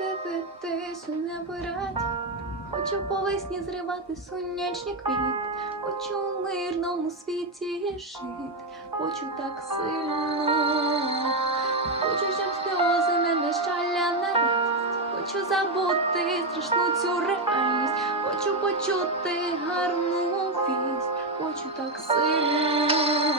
дивитись у небо раді, хочу по весні зривати сонячні квіти, хочу у мирному світі жити, хочу так сильно, хочу, щоб сльози не нещаля на радість, хочу забути страшну цю реальність, хочу почути гарну вість, хочу так сильно.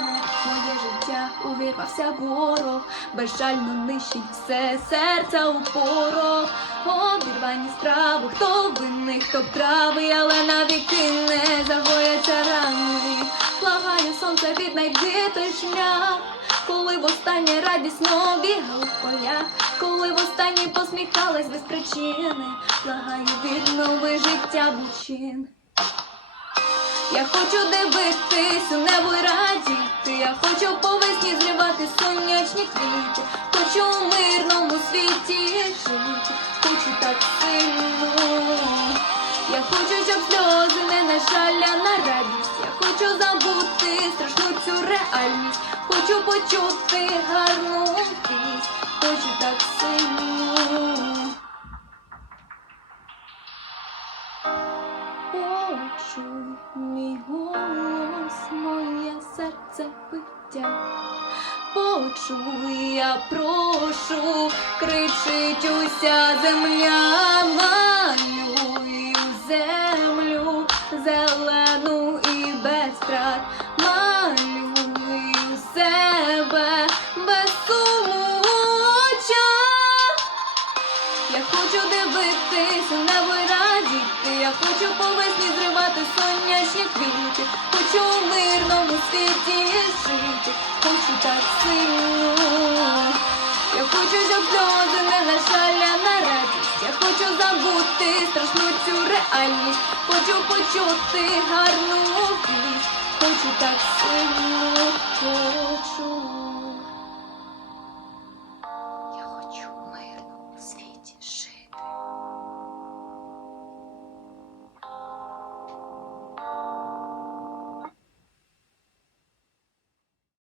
Увірвався ворог, безжально нищить все серця у порох. Обірвані страви, хто винний, хто правий, але навіки не загояться рани. Благаю сонце віднайди той шлях, коли востаннє радісно бігав в полях, коли востаннє посміхалась без причини, благаю віднови життя бучин. Я хочу дивитись у небо радіти, я хочу по весні зривати сонячні квіти, хочу у мирному світі жити, хочу так сильно. Я хочу, щоб сльози не на жаль, а на радість. Я хочу забути страшну цю реальність, хочу почути гарну пісню, хочу так сильно. Почуй Почуй, я прошу, кричить уся земля, малюй землю зелену і без втрат, малюй у себе без суму. Я хочу дивитись небо радіти, я хочу по весні зривати сонячні квіти, хочу у мирному світі жити, хочу так сильно. Я хочу, щоб сльози не лишали на радість. Я хочу забути страшну цю реальність, хочу почути гарну